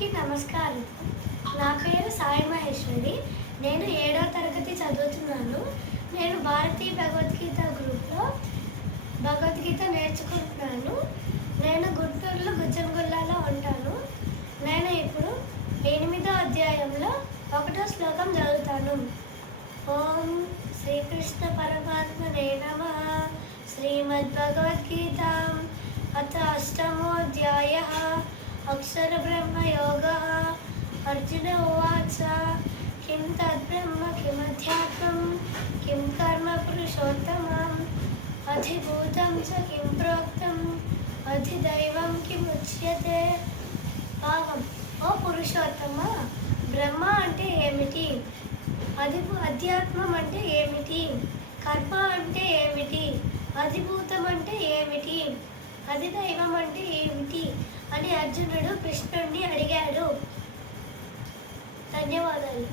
అందరికీ నమస్కారం. నా పేరు సాయి మహేశ్వరి. నేను 7వ తరగతి చదువుతున్నాను. నేను భారతీయ భగవద్గీత గ్రూప్లో భగవద్గీత నేర్చుకుంటున్నాను. నేను గుంటూరులో గుజ్జంగుల్లాలో ఉంటాను. నేను ఇప్పుడు 8వ అధ్యాయంలో 1వ శ్లోకం చదువుతాను. ఓం శ్రీకృష్ణ పరమాత్మనే నమః. శ్రీమద్భగవద్గీత అథ అష్టమోऽధ్యాయः అక్షరబ్రహ్మయోగः. అర్జున ఉవాచ కిం తద్బ్రహ్మ కిమధ్యాత్మం కిం కర్మ పురుషోత్తమం అధిభూతం చ కిం ప్రోక్తం అధిదైవం కిముచ్యతే. భావం: ఓ పురుషోత్తమ, బ్రహ్మ అంటే ఏమిటి? అధ్యాత్మం అంటే ఏమిటి? కర్మ అంటే ఏమిటి? అధిభూతం అంటే ఏమిటి? అధిదైవం అంటే ఏమిటి అని అర్జునుడు కృష్ణుడిని అడిగాడు. ధన్యవాదాలు.